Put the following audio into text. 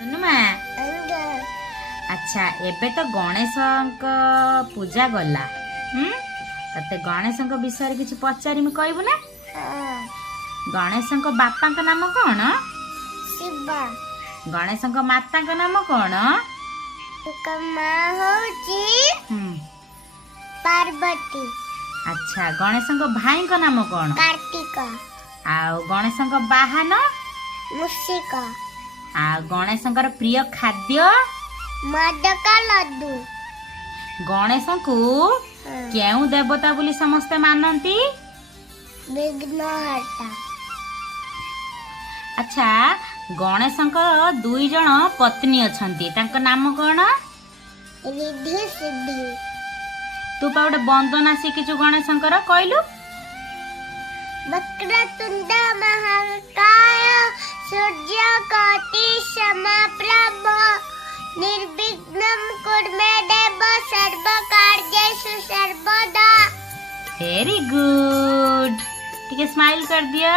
सुनुमा अच्छा एबे तो गणेश पूजा गला तते गणेश विषय किसी पचारि मु कहबू ना गणेश बापा नाम कौन शिवा गणेश माता नाम कौन पार्वती अच्छा गणेश भाई नाम कौन कार्तिक आउ गणेश बाहन मूषिक आ गणेश प्रिय खाद्य मदका लड्डू गणेश को केउ देवता बोली समस्ते मानती विघ्नहर्ता अच्छा गणेश दुई जन पत्नी अछंती तांका नाम कौन रिद्धि सिद्धि तू पा गोटे वंदना शिखिचु गणेश कहलु वक्रतुंड महाकाय सूर्यकोटि समप्रभ निर्विघ्नं कुरु मे देव सर्वकार्येषु सर्वदा वेरी गुड ठीक है स्माइल कर दिया।